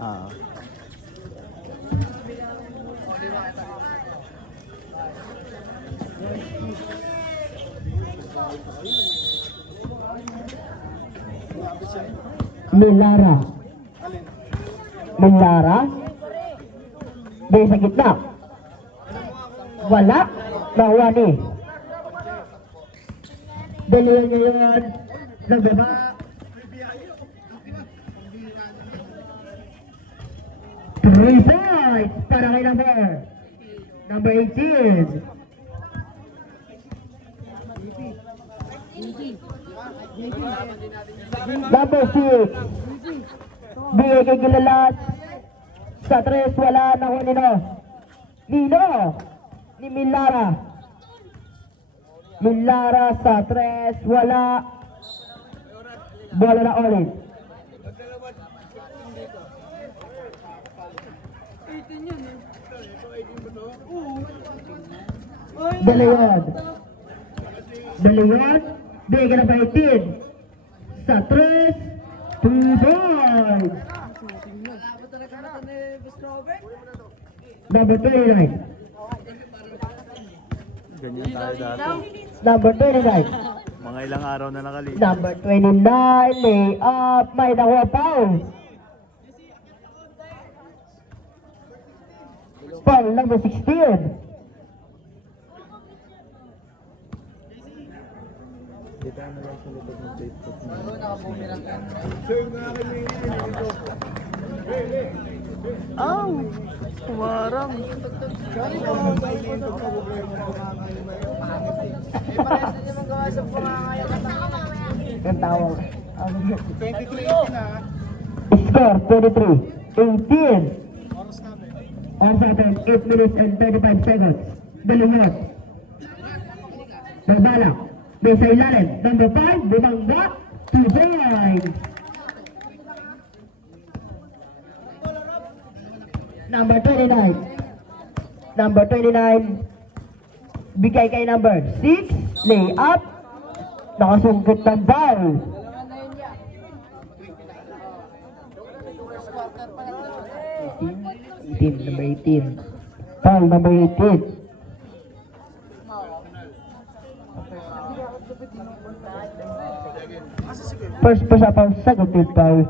Ah. Milara. Milara. Di sa gitna. Wala. Nakuha ni. Dalihan ngayon. Nagbaba. 3 points para kay number 18. Number 6. Bigay kay Gilalas. Sa 3 wala na ko nino. Ni Milara. Milara sa 3 wala. Bola na ulit. Dalayan. Bigay ka na ba 18? Sa 3, 2 points. Number 29. Ganyan tayo dati. Number 29. Mga ilang araw na nakalipas. Number 29, lay up, may nakuha foul. Foul number 16. Dito na lang sa likod ng Facebook na. Aw! Tumarang! Ang tawag. Score 23-18. On second, 8 minutes and 35 seconds. Dalawa. Berbala. May sa ilalim. Number 5, bumangga. 2 points. Number 29. Number 29. Bigay kay number 6. Lay up. Nakasungkit ng ball. Number 18. Foul number 18. First push up ang second foul.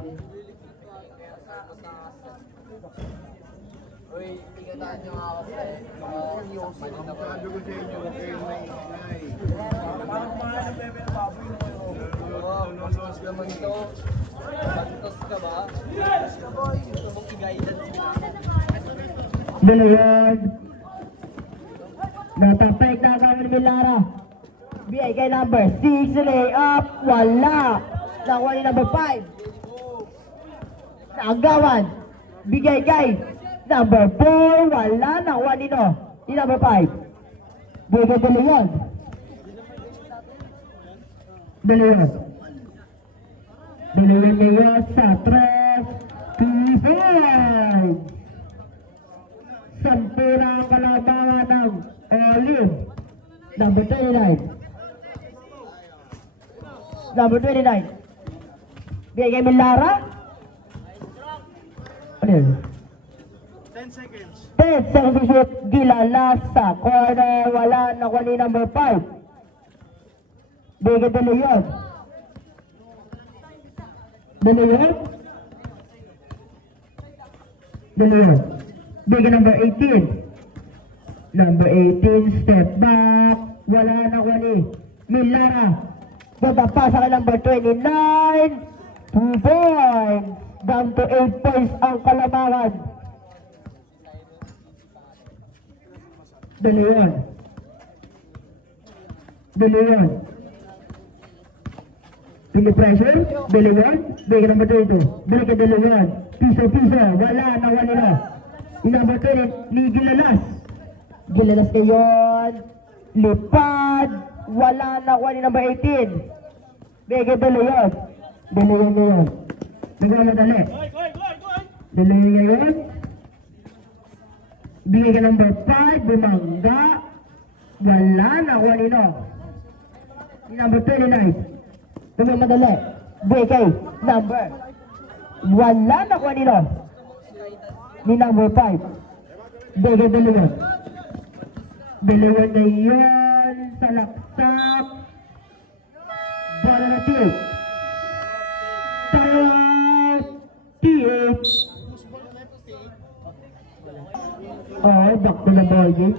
Dalayan. Natapay na kami ni Milara. Bigay kay number 6, lay up, wala. Nakuha ni number 5. Naagawan. Bigay kay number 4, wala. Nakuha ni number 5. Bigay kay Dalayan. Dalayan ngayon sa 3, 2 points. Sampura ang kalabangan ng Olive. Number 29. Number 29. Bigay kay Milara. Ano yun? 10 seconds. 10 seconds to shoot. Gilalas sa corner. Wala. Nakuha ni number 5. Bigay kay Dalayan. Dalayan. Bigay kay number 18. Number 18, step back. Wala na ko ni Milara. Babasa kay number 29. 2 points. Down to 8 points ang kalamangan. Dalayan. Pili pressure. Dalayan. Bigay kay number 22. Bigay kay Dalayan. Piso. Wala na ko nila. Number 20, ni Gilalas. Gilalas ngayon. Lipad. Wala na ko ni number 18. Bigay Dalayan. Dalayan ngayon. Nagmamadali. Dalayan ngayon. Bigay ka number 5. Bumangga. Wala na ko nino. Number 29. Tumamadali. BK. Number. Wala nakuha nila. Ni number 5. BK dalawa. Dalawa na yun. Salaksak. Bola na tiyot. TH. Oh, back to the ball game.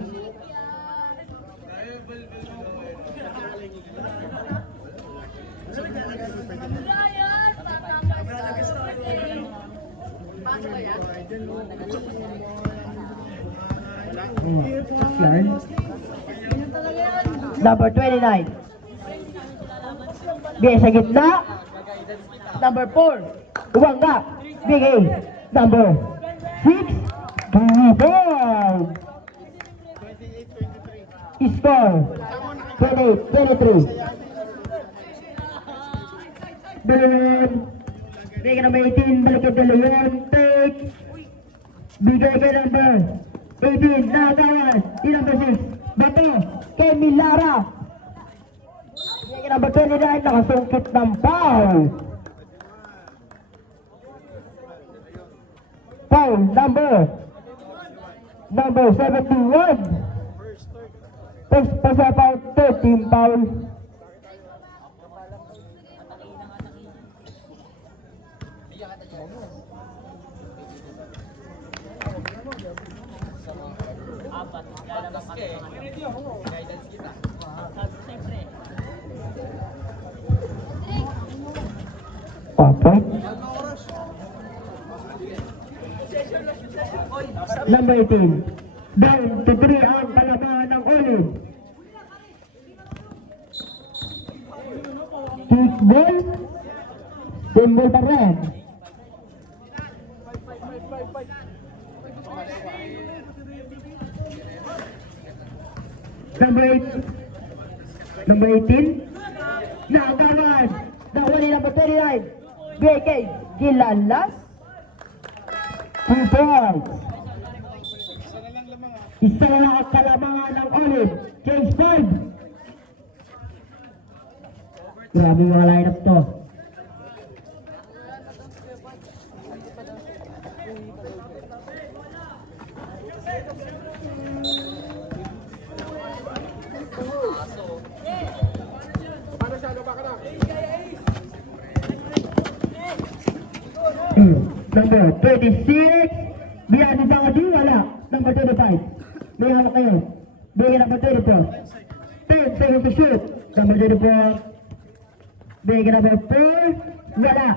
Number 29. Bigay sa gitna. Number 4. Uwangga. Bigay. Number 6. Rebound. Score. 28-23. Dalawang. Bigay number 18. Balik ang dalawang. Take. Bigay kay number 18. Nakatawan. Number 6. Bato. Kay Milara. Bigay kay number 29. Nakasungkit ng foul. Foul number 71. First pass foul, 13 foul. Okay. Number 18. Down to 3 ang kalabahan ng Olive. Kickball. Symbol pa rin. Number 8. Number 18. Nakagawan. Nawali number 39. BK Gilalas. 2 points. Isa na lang ang kalamangan ng Olive. Change 5. Grabe mga lineup to. Number 36. Biyan ni Bangadi, wala. Number 25. May hawak kayo. Bigay number 24. 10 seconds to shoot. Number 24. Bigay number 4. Wala.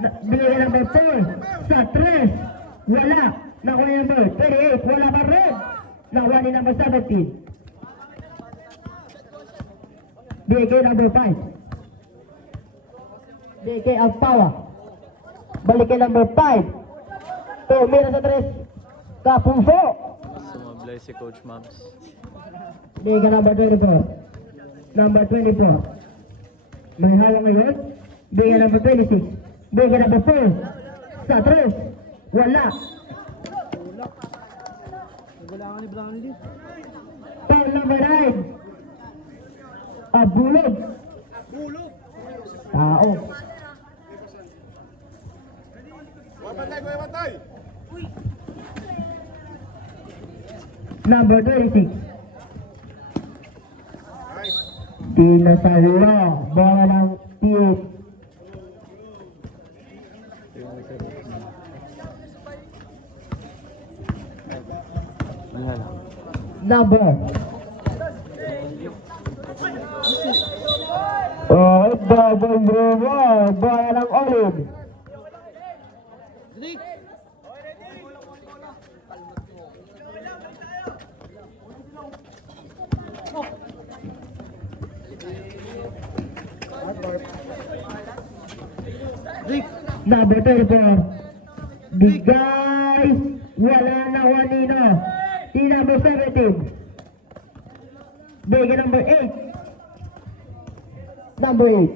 Bigay number 4. Sa 3. Wala. Nakuha ni number 38. Wala pa rin. Nakuha ni number 17. Bigay number 5. Bigay ang power. Balik kay number 5. Tumira sa 3. Kapuso. Sumablay si Coach Mabs. Bigay number 24. Number 24. May hawak ngayon. Bigay number 26. Bigay number 4. Sa 3. Wala. Nagulangan ni Brownlee. Foul number 9. Bulog. Bulog. Tao. Watay. Number 26. Pinasalo. Bola ng tiyot. Number. Oh, double dribble. Bola ng Olive. Number 34. Bigay. Wala na Juanino. Di number 17. Bigay number 8. Number 8.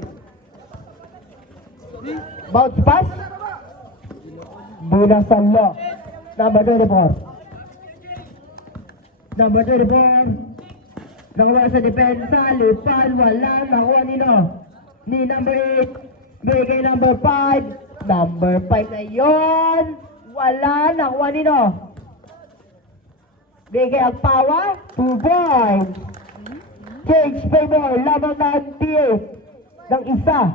Bounce pass. Bulang Sanlo. Number 24. Number 24. Nakuha sa depensa, lipan, wala, nakuha nino. Ni number 8, bigay number 5. Number 5 na yun. Wala, nakuha nino. Bigay ang pawa, 2 points. Change favor, lamang na ang tier ng isa.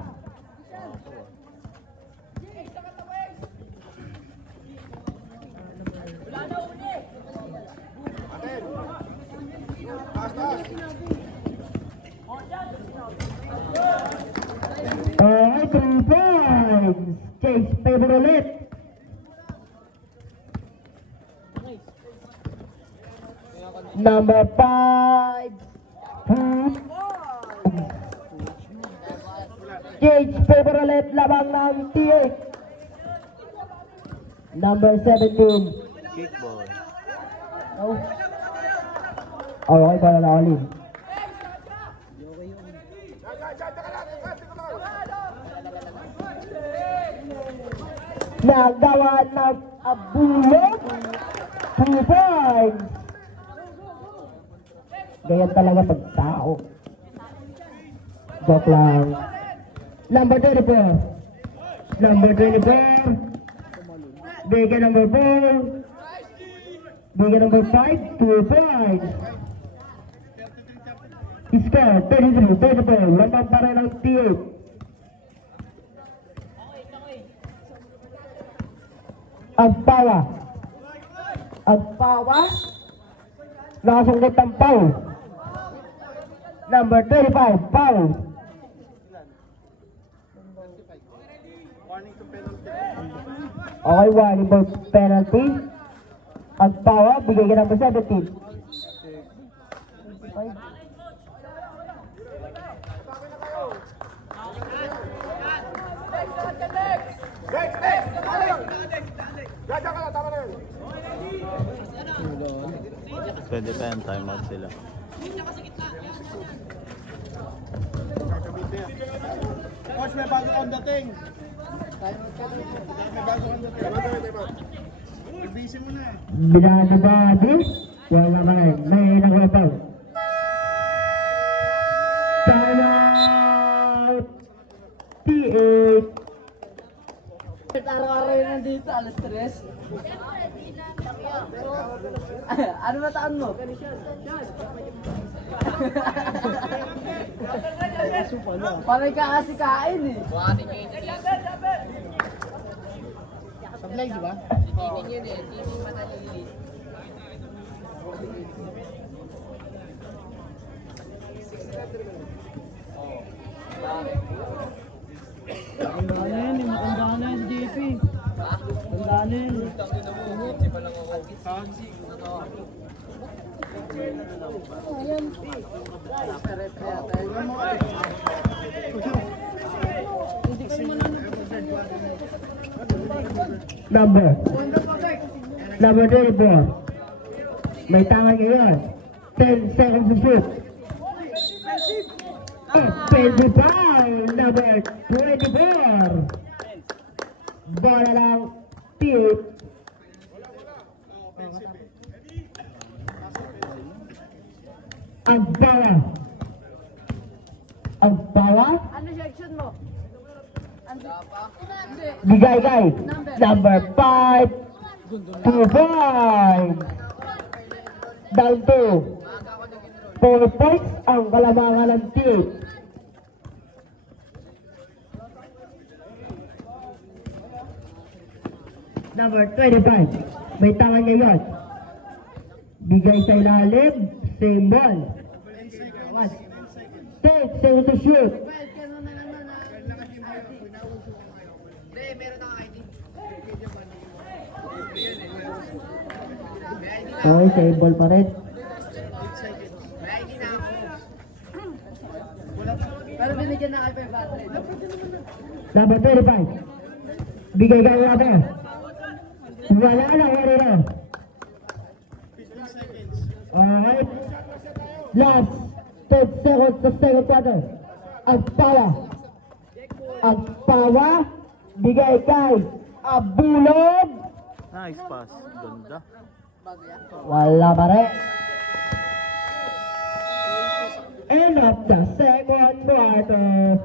Alright, 3 points. Change favor ulit. Number 5. Change favor ulit. Labang ng tier. Number 17. Kickball. Oh. Alright, para na ulit. Nagawa ng abulot. 2 points. Ganyan talaga pag tao. Joke lang. Number 24. Number 24. Bigay number 4. Bigay number 5. 2 points. Score 33-34. Lamang pa rin ang T8. Agpawa. Agpawa. Nakasungkit ang foul. Number 35, foul. Okay, warning for penalty. Agpawa, bigay ka number 17. Pwede pa yan, timeout sila. Coach, may bago kang dating. May bago kang dating. I-busy mo na eh. Binado-bado. Wala ka rin. May nagwapaw. Time out! T8. Araw-araw yun nandito, alas 3. Ano ba taan mo? Parang ka kasi kain eh. Sablay, di ba? Matanda na yan, matanda na yan, JP. Matanda na yan. Number 24. May tangan ngayon. 10 seconds to shoot. Offensive foul, number 24. Bola lang, tip. Agbawa. Agbawa? Ano section mo? Bigay. Number 5. 2 points. Down to 4 points ang kalamangan ng team. Number 25. May tangan niya yun. Bigay sa ilalim. Same ball. 10 seconds to shoot. Okay, same ball pa rin. Pero binigyan na kayo 500. Number 35. Bigay ka natin. Wala na, wala na. Alright. Last 10 seconds sa second quarter. Agpawa. Bigay kay Abulog. Nice pass. Ganda. Wala pa rin. End of the second quarter.